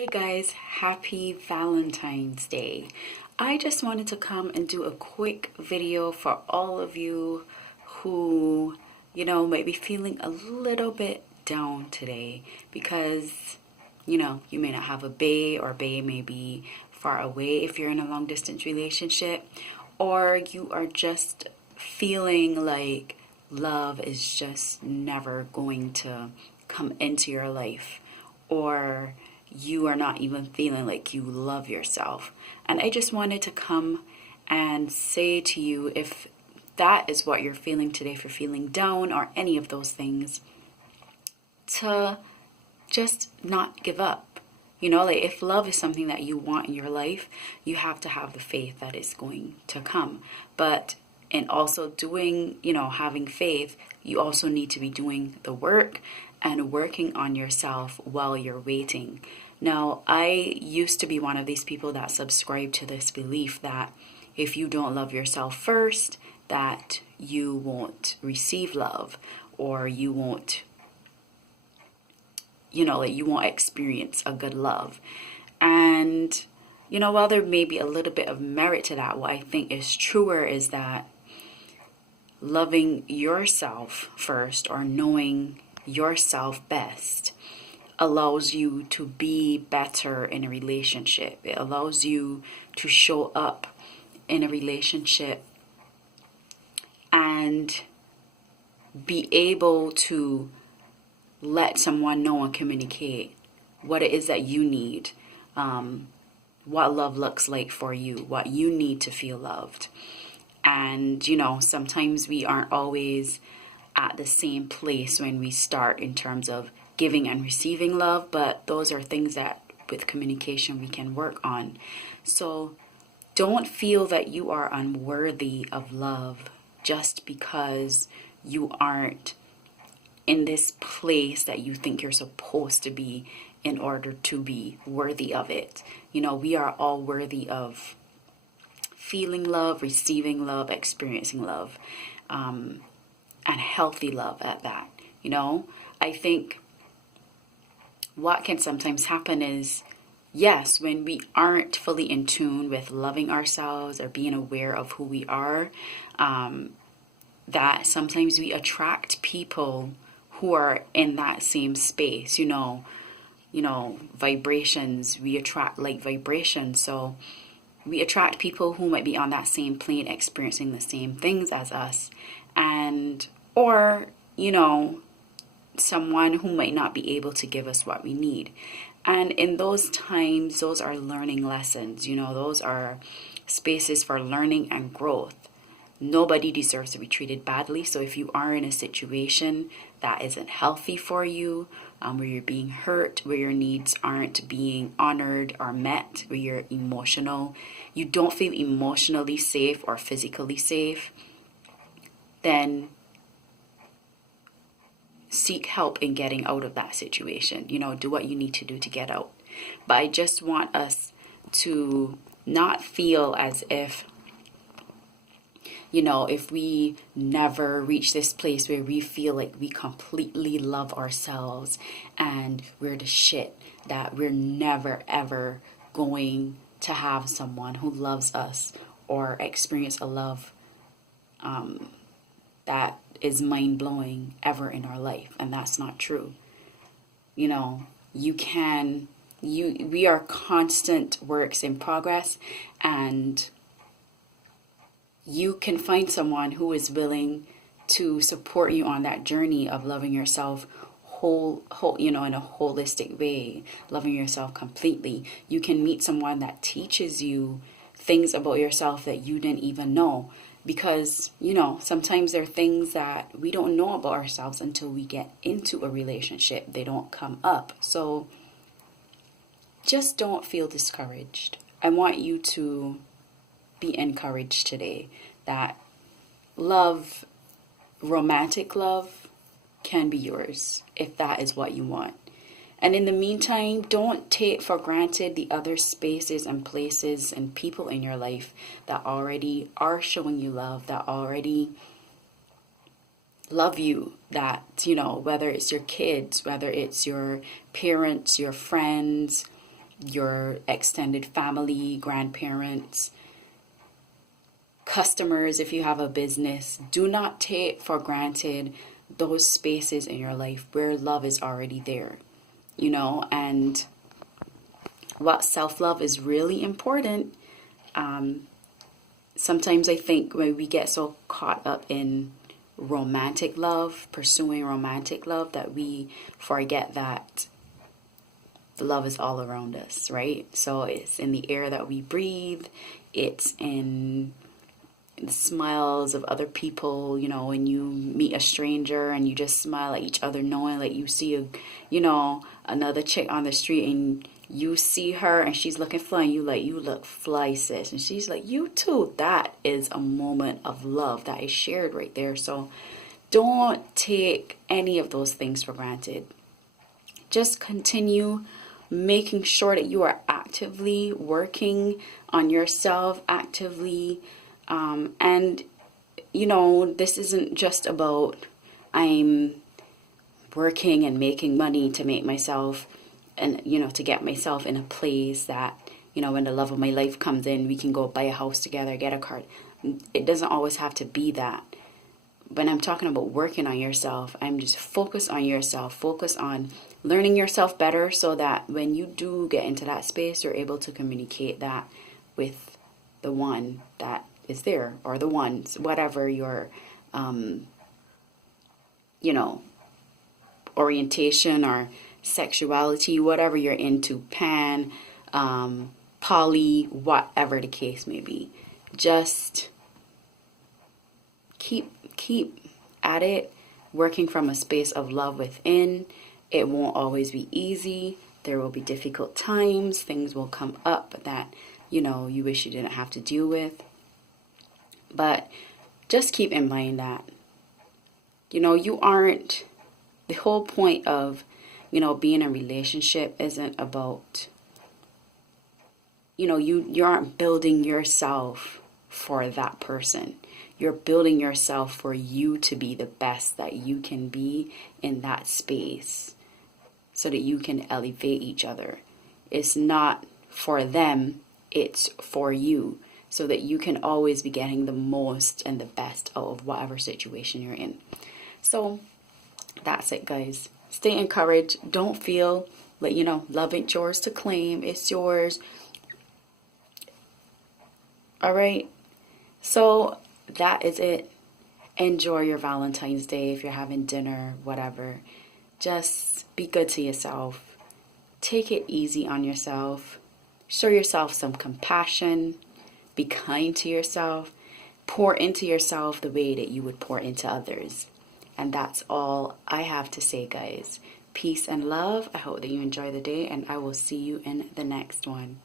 Hey guys, happy Valentine's Day. I just wanted to come and do a quick video for all of you who, might be feeling a little bit down today because, you may not have a bae or bae may be far away if you're in a long distance relationship, or you are just feeling like love is just never going to come into your life, or you are not even feeling like you love yourself. And I just wanted to come and say to you, if that is what you're feeling today, if you're feeling down or any of those things, to just not give up. Like if love is something that you want in your life, you have to have the faith that it's going to come. But in also doing, having faith, you also need to be doing the work and working on yourself while you're waiting. Now, I used to be one of these people that subscribed to this belief that if you don't love yourself first, that you won't receive love, or you won't, like you won't experience a good love. And, while there may be a little bit of merit to that, what I think is truer is that loving yourself first, or knowing yourself best, allows you to be better in a relationship. It allows you to show up in a relationship and be able to let someone know and communicate what it is that you need, what love looks like for you, what you need to feel loved. And, sometimes we aren't always at the same place when we start in terms of giving and receiving love, but those are things that with communication we can work on. So don't feel that you are unworthy of love just because you aren't in this place that you think you're supposed to be in order to be worthy of it. We are all worthy of feeling love, receiving love, experiencing love, and healthy love at that. I think what can sometimes happen is, yes, when we aren't fully in tune with loving ourselves or being aware of who we are, that sometimes we attract people who are in that same space. Vibrations, we attract like vibrations. So we attract people who might be on that same plane, experiencing the same things as us, and or someone who might not be able to give us what we need. And in those times, those are learning lessons. Those are spaces for learning and growth. Nobody deserves to be treated badly. So if you are in a situation that isn't healthy for you, where you're being hurt, where your needs aren't being honored or met, where you don't feel emotionally safe or physically safe, then seek help in getting out of that situation. Do what you need to do to get out. But I just want us to not feel as if, if we never reach this place where we feel like we completely love ourselves and we're the shit, that we're never ever going to have someone who loves us or experience a love that is mind-blowing ever in our life. And that's not true. We are constant works in progress, and you can find someone who is willing to support you on that journey of loving yourself in a holistic way, loving yourself completely. You can meet someone that teaches you things about yourself that you didn't even know. Because, sometimes there are things that we don't know about ourselves until we get into a relationship. They don't come up. So just don't feel discouraged. I want you to be encouraged today that love, romantic love, can be yours if that is what you want. And in the meantime, don't take for granted the other spaces and places and people in your life that already are showing you love, that already love you, that, whether it's your kids, whether it's your parents, your friends, your extended family, grandparents, customers, if you have a business. Do not take for granted those spaces in your life where love is already there, and what self-love is really important. Sometimes I think when we get so caught up in romantic love, pursuing romantic love, that we forget that the love is all around us, right? So it's in the air that we breathe, it's in the smiles of other people, when you meet a stranger and you just smile at each other, knowing like you see another chick on the street and you see her and she's looking fly and you look fly, sis, and she's like, you too. That is a moment of love that is shared right there. So don't take any of those things for granted. Just continue making sure that you are actively working on yourself, actively and this isn't just about I'm working and making money to make myself and to get myself in a place that when the love of my life comes in, we can go buy a house together, get a car. It doesn't always have to be that. When I'm talking about working on yourself, I'm just focus on yourself, focus on learning yourself better, so that when you do get into that space, you're able to communicate that with the one that is there, or the ones, whatever your orientation or sexuality, whatever you're into, pan, poly, whatever the case may be. Just keep at it, working from a space of love within. It won't always be easy. There will be difficult times. Things will come up that you wish you didn't have to deal with. But just keep in mind that, you aren't, the whole point of, being in a relationship isn't about, you aren't building yourself for that person. You're building yourself for you to be the best that you can be in that space, so that you can elevate each other. It's not for them, it's for you, so that you can always be getting the most and the best out of whatever situation you're in. So that's it, guys. Stay encouraged. Don't feel like, love ain't yours to claim. It's yours. All right. So that is it. Enjoy your Valentine's Day. If you're having dinner, whatever, just be good to yourself. Take it easy on yourself. Show yourself some compassion. Be kind to yourself. Pour into yourself the way that you would pour into others. And that's all I have to say, guys. Peace and love. I hope that you enjoy the day, and I will see you in the next one.